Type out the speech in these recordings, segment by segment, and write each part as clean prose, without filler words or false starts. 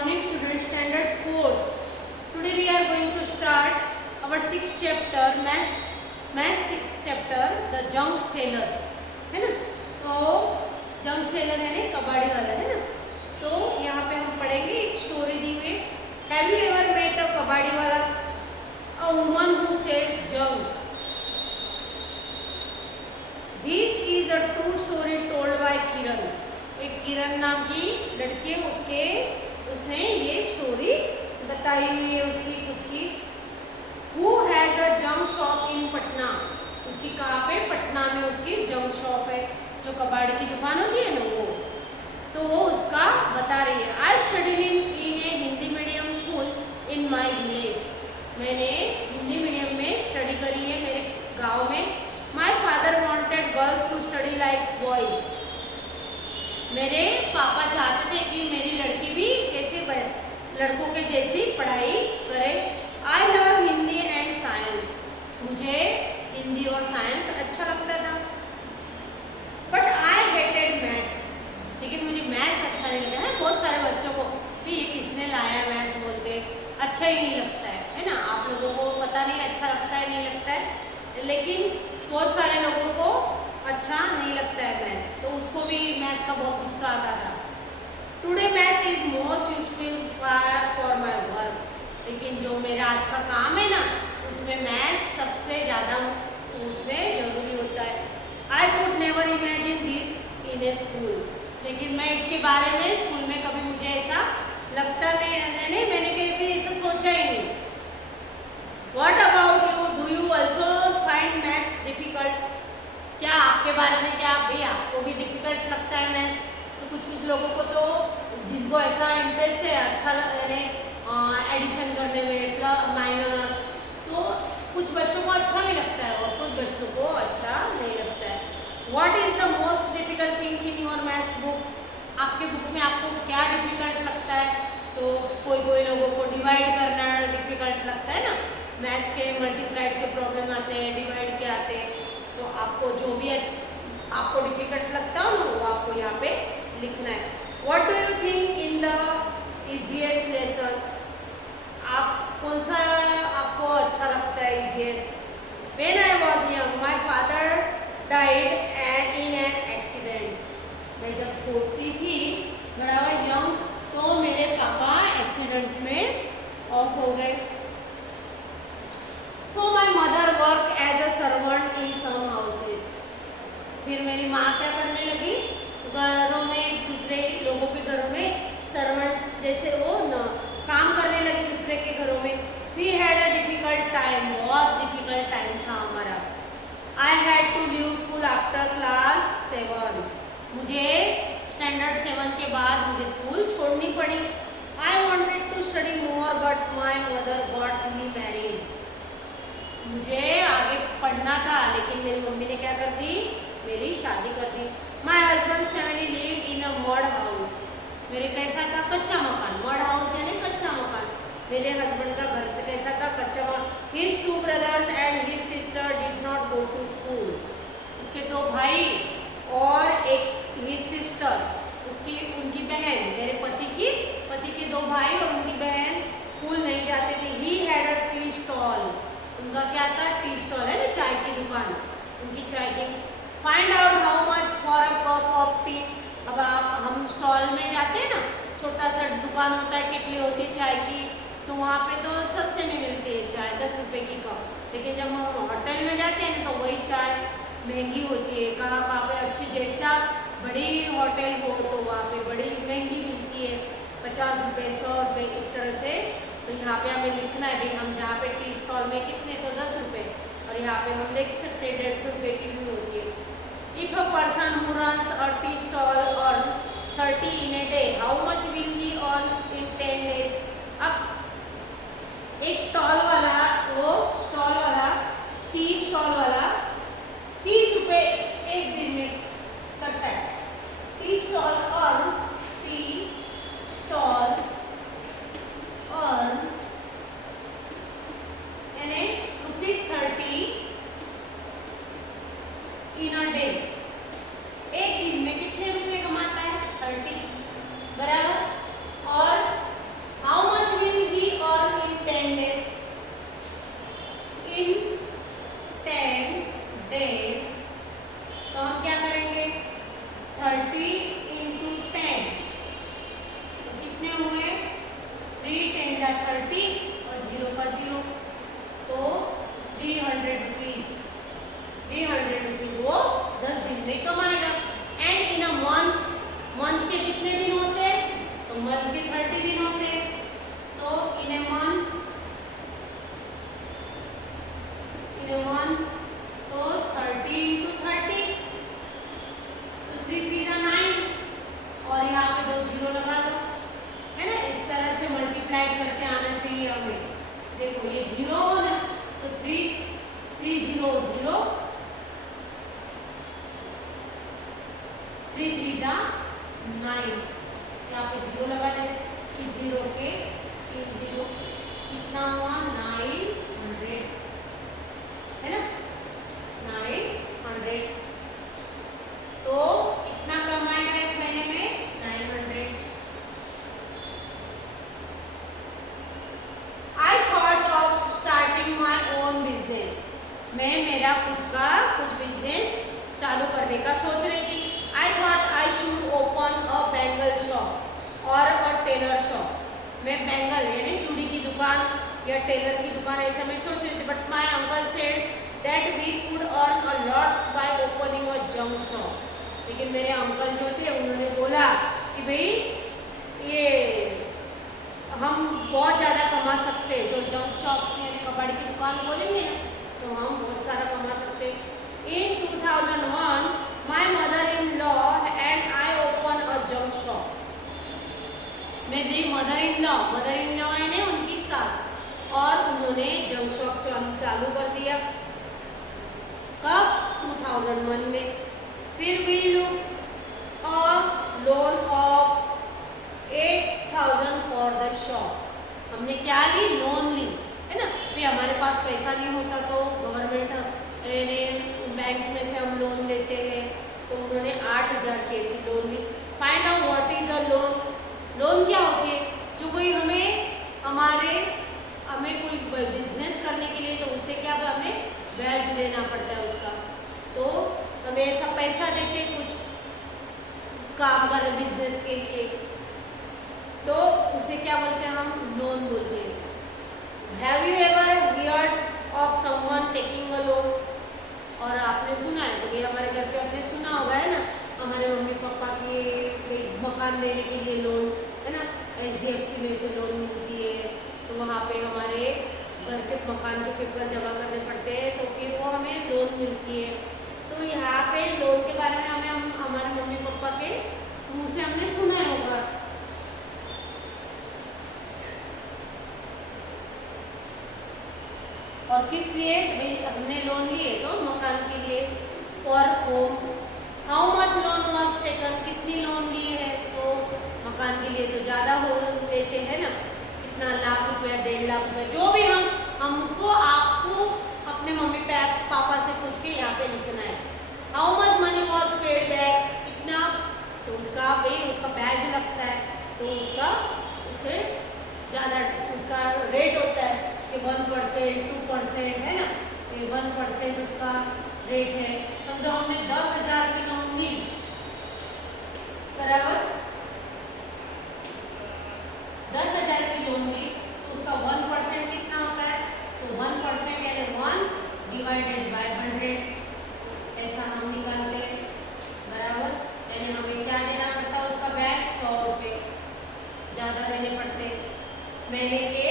morning students, standard 4. Today we are going to start our 6th chapter, math 6th chapter, the junk sailor, है ना। तो junk seller है ना, कबाड़ी वाला, है ना। तो यहाँ पे हम पढ़ेंगे एक स्टोरी दी हुई। Have you ever met a kabadiwala, a woman who sells junk. This is a true story told by Kiran. एक किरण नाम की लड़की है, उसने ये स्टोरी बताई हुई है उसकी खुद की। Who has a junk shop in Patna? उसकी कहाँ पे? पटना में उसकी जंक शॉप है, जो कबाड़ी की दुकान होती है ना वो। तो वो उसका बता रही है। I studied in a Hindi medium school in my village। मैंने हिंदी मीडियम में स्टडी करी है मेरे गांव में। My father wanted girls to study like boys। मेरे पापा चाहते थे कि मेरी लड़की भी कैसे लड़कों के जैसी पढ़ाई करे। I love Hindi and science. मुझे हिंदी और साइंस अच्छा लगता था। But I hated maths. लेकिन मुझे मैथ्स अच्छा नहीं लगता है। बहुत सारे बच्चों को भी ये किसने लाया मैथ्स बोलते अच्छा ही नहीं लगता है ना। आप लोगों को पता नहीं अच्छा लगता है नहीं लगता है, लेकिन बहुत सारे लोगों को अच्छा नहीं लगता है मैथ्स। तो उसको भी मैथ्स का बहुत गुस्सा आता था। Today maths is most useful for my work. लेकिन जो मेरा आज का काम है ना, उसमें मैथ्स सबसे ज़्यादा उसमें ज़रूरी होता है। I could never imagine this in A school. लेकिन मैं इसके बारे में स्कूल में कभी मुझे ऐसा लगता नहीं, मैंने कभी ऐसा सोचा ही नहीं। What about you? Do you also find maths difficult? क्या आपके बारे में क्या भाई आपको भी डिफिकल्ट लगता है मैथ्स? तो कुछ लोगों को तो जिनको ऐसा इंटरेस्ट है अच्छा यानी एडिशन करने में प्लस माइनस, तो कुछ बच्चों को अच्छा भी लगता है और कुछ बच्चों को अच्छा नहीं लगता है। What is the most difficult things in your maths book? आपके बुक में आपको क्या डिफिकल्ट लगता है? तो कोई लोगों को डिवाइड करना डिफिकल्ट लगता है ना। मैथ्स के मल्टीप्लाइड के प्रॉब्लम आते हैं, डिवाइड के आते हैं। तो आपको जो भी आपको डिफिकल्ट लगता हो ना वो आपको यहाँ पे लिखना है। What do you think in the easiest lesson? आप कौन सा आपको अच्छा लगता है easiest? When I was young, my father died in an accident। मैं जब छोटी थी, when I was young, तो मेरे पापा एक्सीडेंट में ऑफ हो गए। So my mother worked as a servant in some houses। फिर मेरी माँ क्या करने लगी? घरों में, दूसरे लोगों के घरों में सर्वेंट जैसे वो न काम करने लगी दूसरे के घरों में। We had a difficult time। बहुत डिफिकल्ट टाइम था हमारा। I had to leave school after class 7। मुझे स्टैंडर्ड 7 के बाद मुझे स्कूल छोड़नी पड़ी। I wanted to study more but my mother got me married। मुझे आगे पढ़ना था लेकिन मेरी मम्मी ने क्या कर दी? मेरी शादी कर दी। My husband's family live in a mud house. मेरे कैसा था? कच्चा मकान। मड हाउस यानी कच्चा मकान। मेरे हस्बैंड का घर कैसा था? कच्चा मकान। His 2 brothers and his sister did not go to school. उसके 2 भाई और एक हिज सिस्टर, उनकी बहन, मेरे पति के 2 भाई और उनकी बहन स्कूल नहीं जाते थे। He had a tea stall. उनका क्या था? टी स्टॉल है ना, चाय की दुकान, उनकी चाय की। Find out how much for a cup of T. अब हम स्टॉल में जाते हैं ना, छोटा सा दुकान होता है, किटली होती है चाय की, तो वहाँ पे तो सस्ते में मिलती है चाय, 10 रुपये की कप। लेकिन जब हम होटल में जाते हैं ना तो वही चाय महंगी होती है। कहाँ पे अच्छी, जैसा बड़ी होटल हो तो वहाँ पे बड़ी महंगी मिलती है, 50 रुपये 100 रुपये इस तरह से। तो यहाँ पे हमें लिखना है भाई हम जहाँ पे टी स्टॉल में कितने, तो 10 रुपये, और यहाँ पे हम लिख सकते हैं 150 रुपये की भी होती है। If a person who runs a tea stall earn 30 in a day, how much will he earn in 10 days? अब एक स्टॉल वाला टी स्टॉल वाला 30 रुपये एक दिन में करता है। Tea stall earns, tea stall earns यानी ₹30 इन अ डे। एक दिन में कितने रुपए कमाता है? यहाँ पे 2 जीरो लगा दो, है ना। इस तरह से मल्टीप्लाई करते आना चाहिए हमें। देखो ये जीरो हो ना, तो 3 0 0, 3 3 जा 9, यहाँ पे जीरो लगा दे कि जीरो के 3 0 कितना हुआ 900, है ना 900। तो कितना कमाएगा एक महीने में 900। I thought of starting my own business, मैं मेरा खुद का कुछ बिजनेस चालू करने का सोच रही थी। I thought I should open a bangle shop और अ टेलर शॉप, मैं बैंगल यानी चूड़ी की दुकान या टेलर की दुकान ऐसा मैं सोच रही थी। But my uncle said that we could earn a lot by opening a junk shop, लेकिन मेरे अंकल जो थे उन्होंने बोला कि भाई ये हम बहुत ज़्यादा कमा सकते हैं, जो जंक शॉप यानी कबाड़ी की दुकान खोलेंगे ना तो हम बहुत सारा कमा सकते हैं। इन 2001 my mother in law and I open a junk shop, मेरी मदर इन लॉ यानी उनकी सास, और उन्होंने जंक शॉप चालू कर दिया। कब 2001 में। फिर we look a loan of 8,000 for the shop, हमने क्या ली लोन ली, है ना। फिर हमारे पास पैसा नहीं होता तो गवर्नमेंट बैंक में से हम लोन लेते हैं, तो उन्होंने 8,000 की ऐसी लोन ली। Find out what is a loan, loan क्या होती है, जो कोई हमें कोई बिजनेस करने के लिए, तो उससे क्या हमें ब्याज देना पड़ता है उसका, तो हमें ऐसा पैसा देते कुछ काम कर बिजनेस के लिए, तो उसे क्या बोलते हैं हम लोन बोलते हैं। Have you ever heard of someone taking a loan, और आपने सुना है, तो ये हमारे घर पे आपने सुना होगा, है ना, हमारे मम्मी पापा के मकान लेने के लिए लोन, है ना, HDFC में से लोन मिलती है, तो वहाँ पे हमारे घर के मकान के पेपर जमा करने पड़ते हैं, तो फिर वो हमें लोन मिलती है। तो यहाँ पे लोन के बारे में हम हमारे मम्मी पापा के मुँह से हमने सुना होगा। और किस लिए हमने लोन लिए, तो मकान के लिए, for home. How much loan was taken, कितनी लोन ली है, तो मकान के लिए तो ज़्यादा हो लेते हैं ना, कितना लाख रुपया 1.5 लाख रुपया, जो भी हमको आपको अपने मम्मी पापा से पूछ के यहाँ पे लिखना है। How much money was paid back, कितना, तो उसका ब्याज लगता है, तो उससे ज़्यादा उसका रेट होता है कि 1%, 2%, है ना, ये 1% उसका रेट है। समझो हमने 10,000 की लोन ली, बराबर 10,000 की लोन ली, तो उसका 1% कितना होता है, तो 1% यानी 1 डिवाइडेड बाय 100, ऐसा हम निकालते हैं, बराबर, यानी हमें क्या देना पड़ता है, उसका ब्याज 100 रुपये ज़्यादा देने पड़ते हैं। महीने के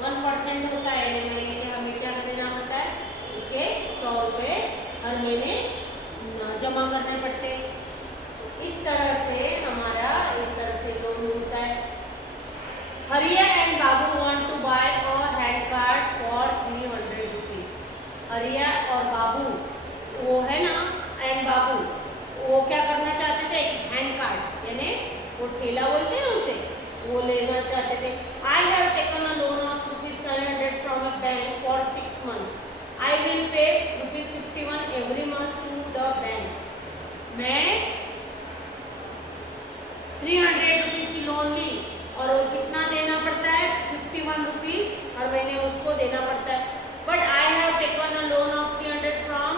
1% होता है, यानी महीने के हमें क्या देना पड़ता है, उसके 100 रुपये हर महीने जमा करने पड़ते हैं। तो इस तरह से लोन मिलता है। Hariya and Babu want to buy a hand cart for 300 rupees, Hariya और बाबू, वो है ना, एंड बाबू, वो क्या करना चाहते थे, एक हैंड कार्ड यानी वो ठेला बोलते हैं उसे, वो लेना चाहते थे। I have taken a loan of ₹300 from a bank for 6 months, I will pay ₹51 every month to the bank, मैं 300 रुपीज़ की लोन ली और वो कितना देना पड़ता है, 51 रुपीज़ हर महीने उसको देना पड़ता है। But I have taken a loan of 300 from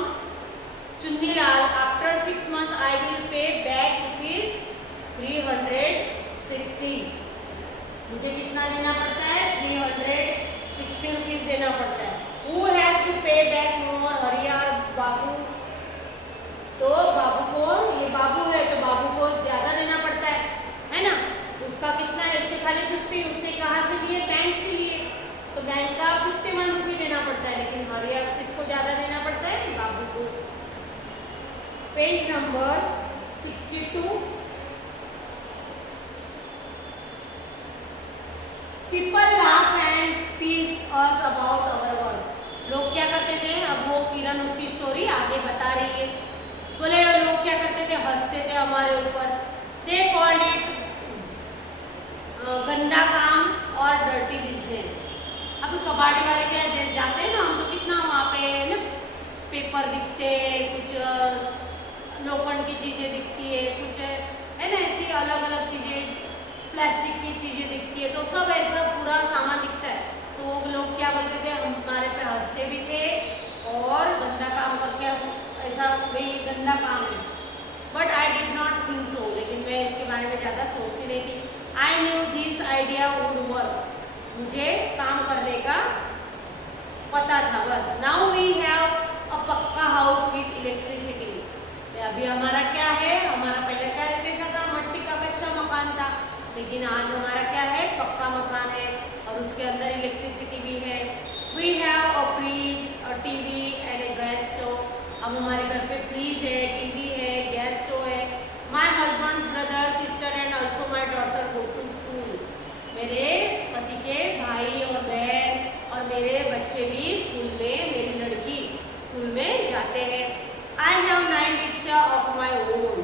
Chunnilal, after 6 months I will पे बैक ₹360, मुझे कितना देना पड़ता है, 360 रुपीज़ देना पड़ता है। हु हैज़ टू पे बैक मोर, हरिया और बाबू, तो बाबू को, ये बाबू है तो बाबू को ज़्यादा देना पड़ता है ना, उसका कितना है, उसके खाली 50, उसने कहाँ से लिए, बैंक से लिए, तो बैंक का 51 रुपये देना पड़ता है, लेकिन हरिया किसको ज़्यादा देना पड़ता है, बाबू को। Page number 62, people laugh and tease us about our work. लोग क्या करते थे, अब वो किरण उसकी स्टोरी आगे बता रही है। बोले लोग क्या करते थे, हंसते थे हमारे ऊपर। दे कॉल्ड इट गंदा काम और डर्टी बिजनेस। अब कबाड़ी वाले क्या जाते हैं ना, हम तो कितना वहाँ पे ना पेपर दिखते हैं, कुछ लोखंड की चीज़ें दिखती है, कुछ है ना ऐसी अलग अलग चीज़ें, प्लास्टिक की चीज़ें दिखती है, तो सब ऐसा पूरा सामान दिखता है। तो वो लोग क्या बोलते थे, हमारे पे हंसते भी थे और गंदा काम करके ऐसा भाई गंदा काम है। But I did not think so, लेकिन मैं इसके बारे में ज़्यादा सोचती नहीं थी। I knew this idea would work, मुझे काम करने का पता था बस। नाउ वी हैव अ पक्का हाउस विथ इलेक्ट्रिसिटी। अभी हमारा क्या है, हमारा पहले क्या कैसा था, मट्टी का कच्चा मकान था, लेकिन आज हमारा क्या है, पक्का मकान है और उसके अंदर इलेक्ट्रिसिटी भी है। We have a fridge, a TV and a gas stove. अब हमारे घर पे फ्रिज है, टीवी है, गैस स्टोव है। My husband's brother sister and also my daughter go to school. मेरे पति के भाई और बहन और मेरे बच्चे भी स्कूल में, मेरी लड़की स्कूल में जाते हैं। I have 9 rickshaw of my own.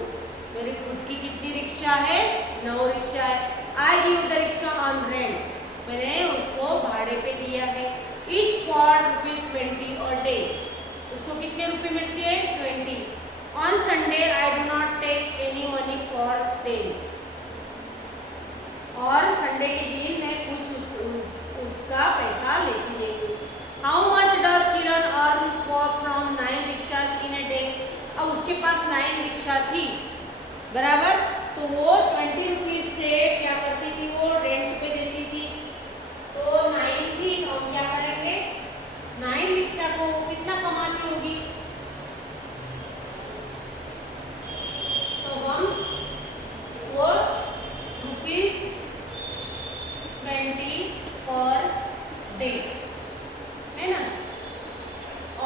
मेरी खुद की कितनी रिक्शा है, 9 रिक्शा है। I give the rickshaw on rent, मैंने उसको भाड़े पे दिया है। ईच फॉर ₹20 और डे, उसको कितने रुपए मिलती है, 20। On Sunday I do not take any money for them, और संडे के दिन मैं कुछ उसका पैसा लेती नहीं हूँ। How much does Kiran earn from 9 rickshaws in a day. अब उसके पास 9 रिक्शा थी बराबर, तो वो 20 रुपीज से क्या करती थी, वो रेंट पे देती थी। तो 9 थी, तो हम क्या करेंगे, 9 रिक्शा को वो कितना कमाती होगी, तो हम वो ₹20 पर डे है ना,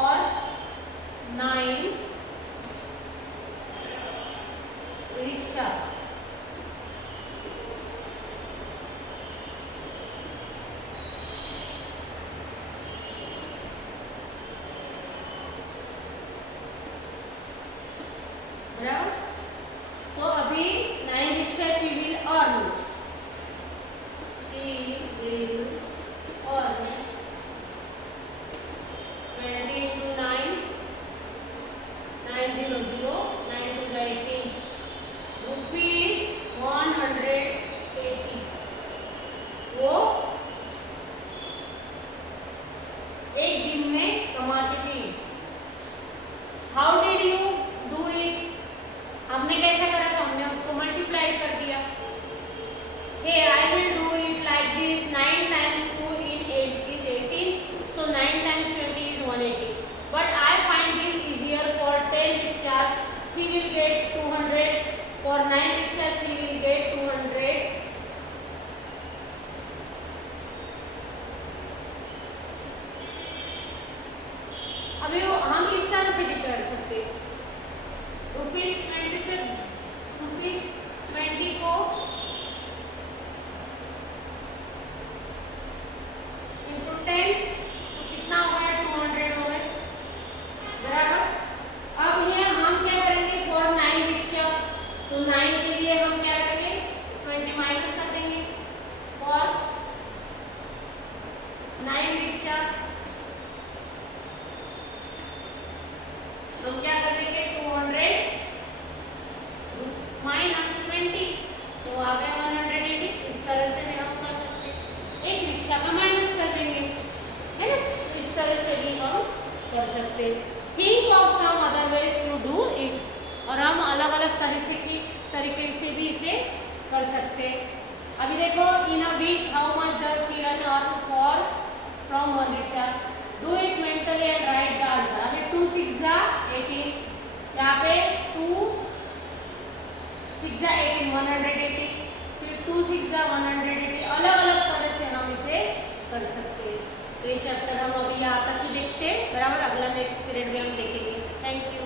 और 9 रिक्शा। बराबर, तो अभी 9 rickshaw she will earn, she will earn 20 into 9, 900, 9 to 18, ₹180। वो एक दिन में कमाती थी। How did you do it, हमने कैसा करा था, हमने उसको मल्टीप्लाइड कर दिया। Hey I will do it like this, 9 times 2 in 8 is 18, so 9 times 20 is 180, but I find this easier for 10 rickshaw, she will get 200, for 9 rickshaw she will get 200। अभी हम इस तरह से भी कर सकते हैं, ₹20 को into 10, तो कितना हो गया, 200 हो गए बराबर। अब ये हम क्या करेंगे, फॉर 9 रिक्शा, तो 9 के लिए हम क्या करेंगे, 20 माइनस कर देंगे। फॉर 9 रिक्शा हम क्या कर देंगे, 200 माइनस 20, तो आ गया 180। इस तरह से भी हम कर सकते हैं, एक रिक्शा का माइनस कर देंगे, है ना, तो इस तरह से भी हम कर सकते हैं। Think of some other ways to do it, और हम अलग अलग तरीके से भी इसे कर सकते हैं। अभी देखो, in a week how much does Kiran earn for from 1 rickshaw, do it mentally and write the answer. अभी 2 6 जा 18, यहाँ पे 2 6 जा 18, 180, फिर 2 6 जा 180, अलग अलग तरह से हम इसे कर सकते हैं। तो ये चैप्टर हम अभी यहाँ तक ही देखते हैं बराबर, अगला नेक्स्ट पीरियड में हम देखेंगे। Thank you.